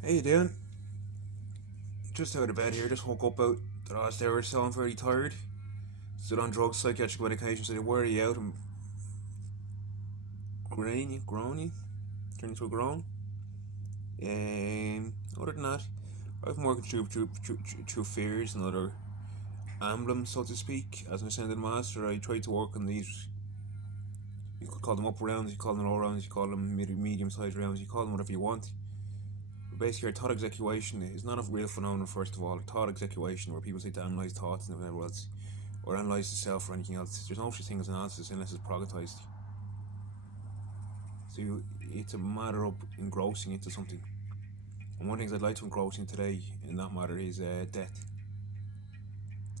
Hey, you doing? Just out of bed here. Just woke up out the last hour or so. I'm very tired. Still on drugs, psychiatric medication, so they wear you out. I'm groany, turning into a groan. Other than that, I've been working through fears and other emblems, so to speak. As an ascended master, I try to work on these. You could call them up rounds, you call them low rounds, you call them medium sized rounds, you call them whatever you want. Basically, our thought execution is not a real phenomenon. First of all, thought execution, where people say to analyze thoughts and whatever else, or analyze the self or anything else. There's no such thing as analysis unless it's prioritized. So it's a matter of engrossing into something. And one of the things I'd like to engross in today in that matter is death.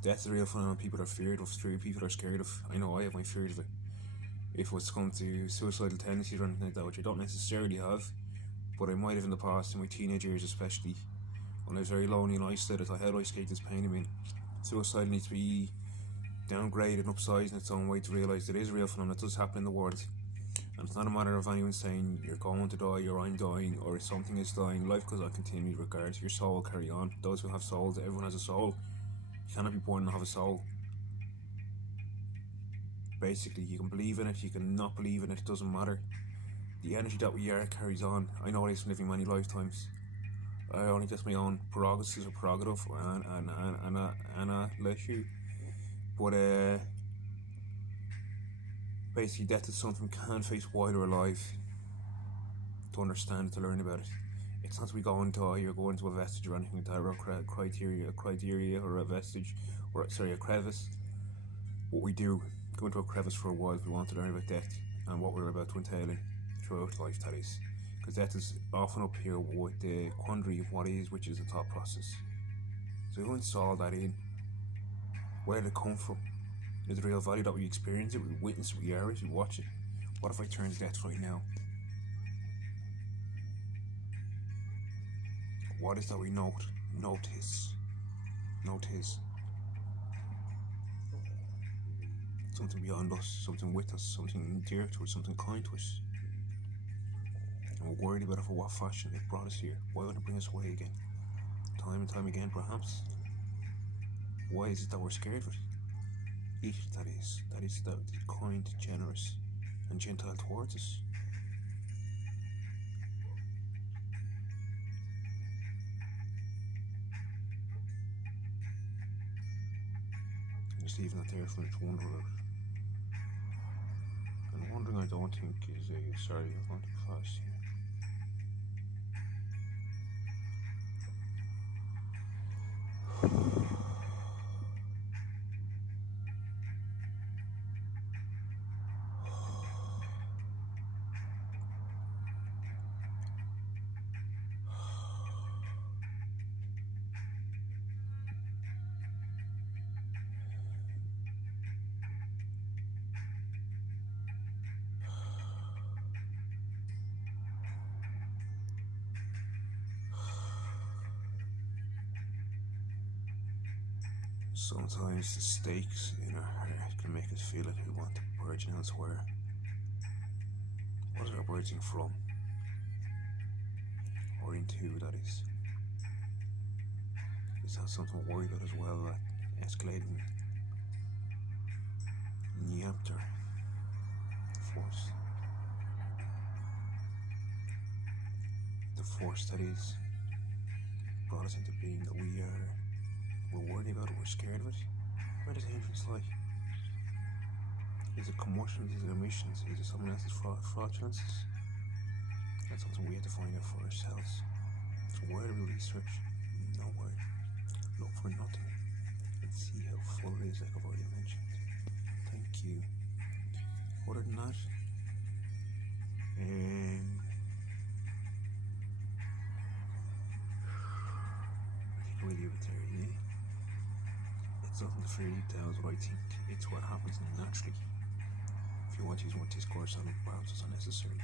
Death is a real phenomenon people are feared of, people are scared of. I know I have my fears of it. If it's come to suicidal tendencies or anything like that, which I don't necessarily have, but I might have in the past, in my teenage years especially, when I was very lonely and isolated. How do I escape this pain? I mean, suicide needs to be downgraded and upsized in its own way to realise it is a real phenomenon that does happen in the world. And it's not a matter of anyone saying you're going to die or I'm dying or something is dying. Life goes on continually regardless. Your soul will carry on. Those who have souls, everyone has a soul. You cannot be born and have a soul. Basically, you can believe in it, you can not believe in it, it doesn't matter. The energy that we are carries on. I know this from living many lifetimes. I only just my own prerogative and let you. But basically, death is something we can't face while we're alive. To understand it, to learn about it. It's not we go and die or go into a vestige or anything like that, or a criteria or a vestige, or sorry, a crevice. What we do, go into a crevice for a while if we want to learn about death and what we're about to entail in throughout life, that is. Because death is often up here with the quandary of what is, which is the thought process. So we install that in. Where did it come from? Is it real value that we experience it, we witness it, we are it, we watch it? What if I turn to death right now? What is that we notice? Something beyond us, something with us, something dear to us, something kind to us. And we're worried about it for what fashion it brought us here. Why would it bring us away again? Time and time again, perhaps. Why is it that we're scared of it? Each that is kind, generous, and gentle towards us. Just leaving that there for me to wonder about. And wondering I don't think is a sorry, I've gone too fast here. Sometimes the stakes in our heart can make us feel like we want to burgeon elsewhere. What are we burgeoning from? Or into, that is. Is that something to worry about as well, that escalating neapter force? The force that is brought us into being, that we're worried about it, we're scared of it. Where does entrance lie? Is it commotions? Is it emissions? Is it someone else's fraudulences? That's something we have to find out for ourselves. So where do we research? Nowhere. Look for nothing. And see how full it is, like I've already mentioned. Thank you. Other than that, I think we'll leave it there, yeah? It's nothing to fear deep down, is what I think. It's what happens naturally. If you want to use more discourse on it, perhaps it's unnecessary.